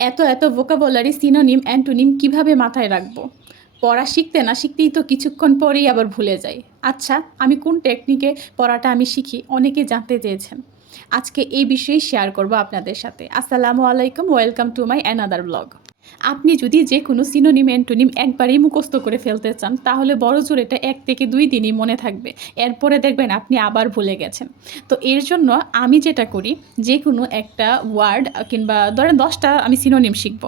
এত এত vocabulary synonym antonym কিভাবে মাথায় রাখবো? পড়া শিখতে না শিখতেই তো কিছুক্ষণ পরেই আবার ভুলে যাই। আচ্ছা, আমি কোন টেকনিকে পড়াটা আমি শিখি অনেকেই জানতে চেয়েছেন। আজকে এই বিষয়েই শেয়ার করব আপনাদের সাথে। আসসালামু আলাইকুম, welcome to my another blog. আপনি যদি যে কোনো সিনোনিম অ্যান্টোনিম একবারেই মুখস্থ করে ফেলতে চান তাহলে বড়জোর এটা ১ থেকে ২ দিনই মনে থাকবে। এরপরে দেখবেন আপনি আবার ভুলে গেছেন। তো এর জন্য আমি যেটা করি, যে কোনো একটা ওয়ার্ড কিংবা ধরেন ১০ টা আমি সিনোনিম শিখব।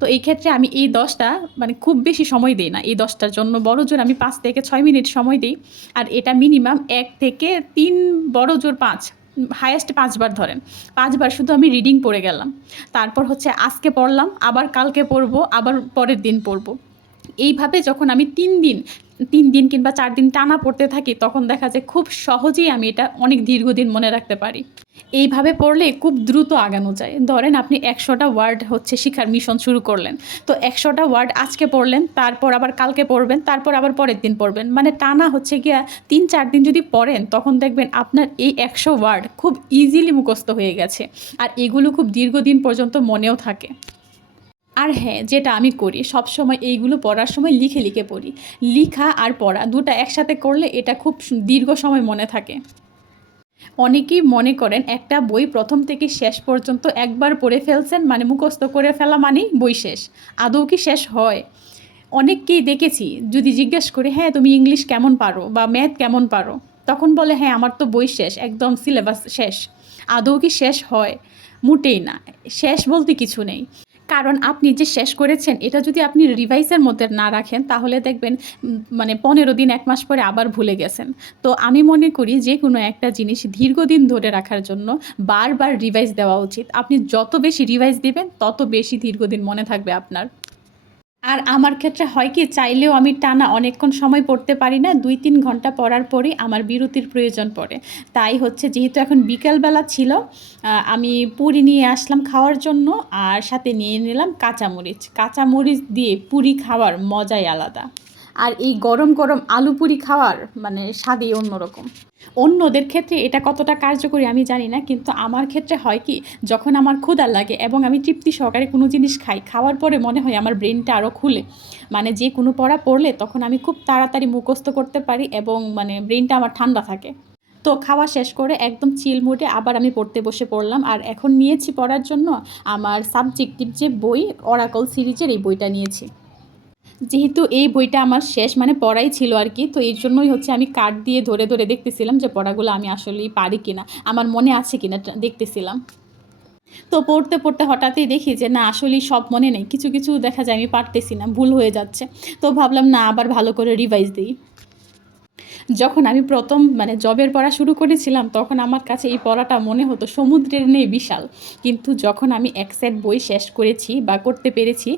তো এই ক্ষেত্রে আমি এই ১০ টা মানে খুব বেশি সময় দেই না। এই ১০ টার জন্য বড়জোর আমি ৫ থেকে ৬ মিনিট সময় দেই। আর এটা মিনিমাম ১ থেকে ৩, বড়জোর ৫, হাইয়েস্ট ৫ বার ধরেন। ৫ বার শুধু আমি রিডিং পড়ে গেলাম। তারপর হচ্ছে আজকে পড়লাম, আবার কালকে পড়বো, আবার পরের দিন পড়বো। এইভাবে যখন আমি ৩ দিন কিংবা ৪ দিন টানা পড়তে থাকি, তখন দেখা যায় খুব সহজেই আমি এটা অনেক দীর্ঘদিন মনে রাখতে পারি। এইভাবে পড়লে খুব দ্রুত আগানো যায়। ধরেন আপনি ১০০টা ওয়ার্ড হচ্ছে শিখার মিশন শুরু করলেন। তো ১০০টা ওয়ার্ড আজকে পড়লেন, তারপর আবার কালকে পড়বেন, তারপর আবার পরের দিন পড়বেন। মানে টানা হচ্ছে গিয়া ৩-৪ দিন যদি পড়েন, তখন দেখবেন আপনার এই ১০০ ওয়ার্ড খুব ইজিলি মুখস্থ হয়ে গেছে। আর এগুলো খুব দীর্ঘদিন পর্যন্ত মনেও থাকে। আর হ্যাঁ, যেটা আমি করি সবসময় এইগুলো পড়ার সময় লিখে লিখে পড়ি। লিখা আর পড়া ২ টা একসাথে করলে এটা খুব দীর্ঘ সময় মনে থাকে। অনেকেই মনে করেন একটা বই প্রথম থেকে শেষ পর্যন্ত একবার পড়ে ফেলছেন মানে মুখস্থ করে ফেলা মানেই বই শেষ। আদৌ কি শেষ হয়? অনেককেই দেখেছি, যদি জিজ্ঞেস করি, হ্যাঁ তুমি ইংলিশ কেমন পারো বা ম্যাথ কেমন পারো? তখন বলে, হ্যাঁ আমার তো বই শেষ, একদম সিলেবাস শেষ। আদৌ কি শেষ হয়? মোটেই না। শেষ বলতে কিছু নেই। কারণ আপনি যে শেষ করেছেন এটা যদি আপনি রিভাইসের মধ্যে না রাখেন তাহলে দেখবেন মানে ১৫ দিন ১ মাস পরে আবার ভুলে গেছেন। তো আমি মনে করি যে কোনো একটা জিনিস দীর্ঘদিন ধরে রাখার জন্য বারবার রিভাইস দেওয়া উচিত। আপনি যত বেশি রিভাইস দিবেন তত বেশি দীর্ঘদিন মনে থাকবে আপনার। আর আমার ক্ষেত্রে হয় কি, চাইলেও আমি টানা অনেকক্ষণ সময় পড়তে পারি না। ২-৩ ঘন্টা পড়ার পরেই আমার বিরতির প্রয়োজন পড়ে। তাই হচ্ছে যেহেতু এখন বিকালবেলা ছিল, আমি পুরি নিয়ে আসলাম খাওয়ার জন্য আর সাথে নিয়ে নিলাম কাঁচামরিচ। কাঁচামরিচ দিয়ে পুরি খাওয়ার মজাই আলাদা। আর এই গরম গরম আলু পুরি খাওয়ার মানে স্বাদই অন্যরকম। অন্যদের ক্ষেত্রে এটা কতটা কার্যকরী আমি জানি না, কিন্তু আমার ক্ষেত্রে হয় কি, যখন আমার ক্ষুধা লাগে এবং আমি তৃপ্তি সহকারে কোনো জিনিস খাই, খাওয়ার পরে মনে হয় আমার ব্রেনটা আরও খুলে। মানে যে কোনো পড়া পড়লে তখন আমি খুব তাড়াতাড়ি মুখস্থ করতে পারি এবং মানে ব্রেনটা আমার ঠান্ডা থাকে। তো খাওয়া শেষ করে একদম চিল মুডে আবার আমি পড়তে বসে পড়লাম। আর এখন নিয়েছি পড়ার জন্য আমার সাবজেক্টিভ যে বই, অরাকল সিরিজের এই বইটা নিয়েছি। যেহেতু এই বইটা আমার শেষ মানে পড়াই ছিল আর কি, তো এর জন্যই হচ্ছে আমি কার্ড দিয়ে ধরে ধরে দেখতেছিলাম যে পড়াগুলো আমি আসলেই পারি কিনা, আমার মনে আছে কিনা দেখতেছিলাম। তো পড়তে পড়তে হঠাৎই দেখি যে না, আসলেই সব মনে নেই, কিছু কিছু দেখা যায় আমি পারতেছি না, ভুল হয়ে যাচ্ছে। তো ভাবলাম না, আবার ভালো করে রিভাইজ দিই। যখন আমি প্রথম মানে জবের পড়া শুরু করেছিলাম তখন আমার কাছে এই পড়াটা মনে হতো সমুদ্রের নেই বিশাল। কিন্তু যখন আমি এক সেট বই শেষ করেছি বা করতে পেরেছি,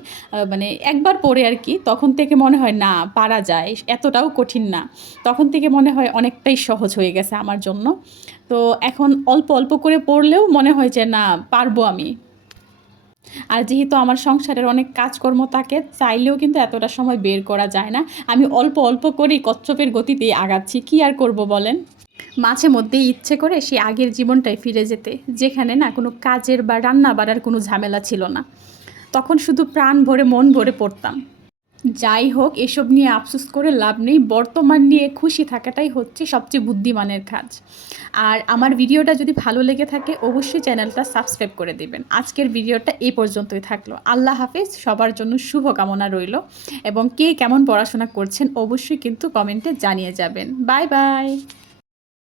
মানে একবার পড়ে আর কি, তখন থেকে মনে হয় না, পারা যায়, এতটাও কঠিন না। তখন থেকে মনে হয় অনেকটাই সহজ হয়ে গেছে আমার জন্য। তো এখন অল্প অল্প করে পড়লেও মনে হয় যে না, পারবো আমি। আর যেহেতু আমার সংসারের অনেক কাজকর্ম থাকে, চাইলেও কিন্তু এতটা সময় বের করা যায় না। আমি অল্প অল্প করেই কচ্ছপের গতিতেই আগাচ্ছি। কী আর করব বলেন? মাঝে মধ্যেই ইচ্ছে করে সেই আগের জীবনটায় ফিরে যেতে, যেখানে না কোনো কাজের বা রান্না বাড়ার কোনো ঝামেলা ছিল না। তখন শুধু প্রাণ ভরে মন ভরে পড়তাম। যাই হোক, এসব নিয়ে আফসোস করে লাভ নেই। বর্তমান নিয়ে খুশি থাকাটাই হচ্ছে সবচেয়ে বুদ্ধিমানের কাজ। আর আমার ভিডিওটা যদি ভালো লেগে থাকে অবশ্যই চ্যানেলটা সাবস্ক্রাইব করে দেবেন। আজকের ভিডিওটা এই পর্যন্তই থাকলো। আল্লাহ হাফেজ। সবার জন্য শুভকামনা রইল। এবং কে কেমন পড়াশোনা করছেন অবশ্যই কিন্তু কমেন্টে জানিয়ে যাবেন। Bye bye.